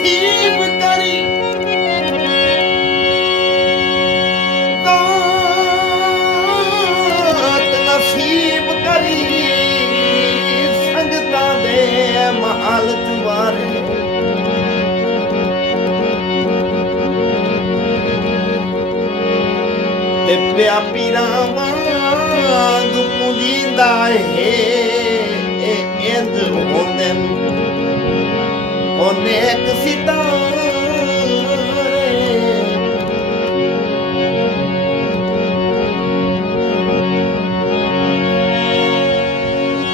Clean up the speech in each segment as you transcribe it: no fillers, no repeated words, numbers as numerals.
नसीब करी दात नसीब करी संगतां दे महल चुवारे ते प्या पीरां वांग पूजींदा है इंज होंदे अनेक सितारे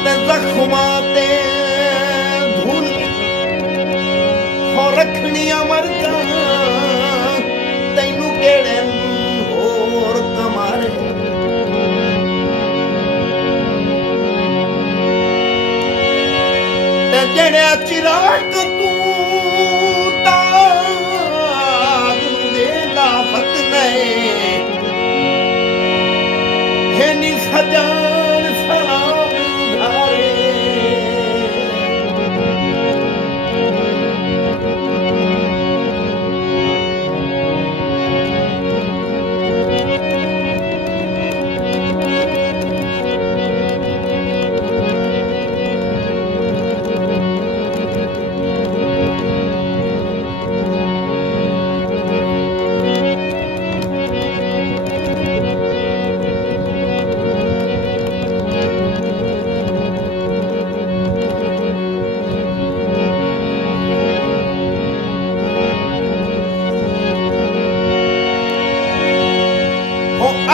ते जख्मां ते धूल हो रखनियां मरजां तैनू केड़े होर कमारे ते जेड़े चिराग तू ताज देंदा फत है नी सजान सलाम धारे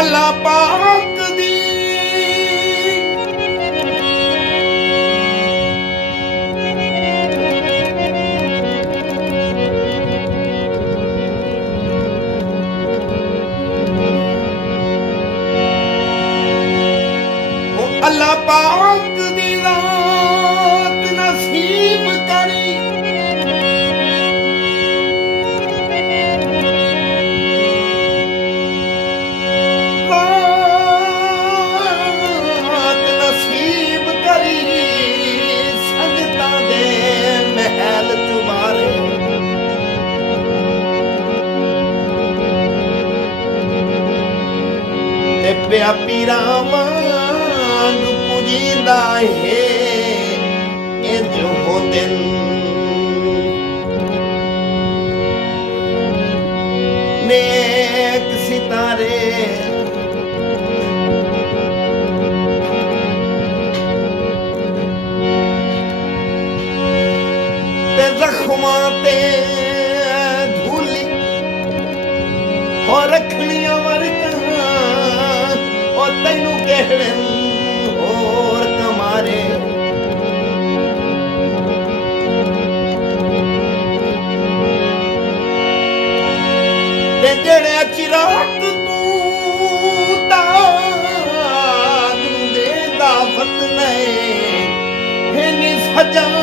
अल्लाह पाक दी अल्लाह पाक दी रात नसीब करी प्या पीरां वांग पूजींदा है इंज होंदे नेक सितारे ते जख्मां ते धूली हो रखनियां मरजां तैनू केड़े होर कमारे ते जेड़े चिराग तू ताज देंदा फत है नी सजा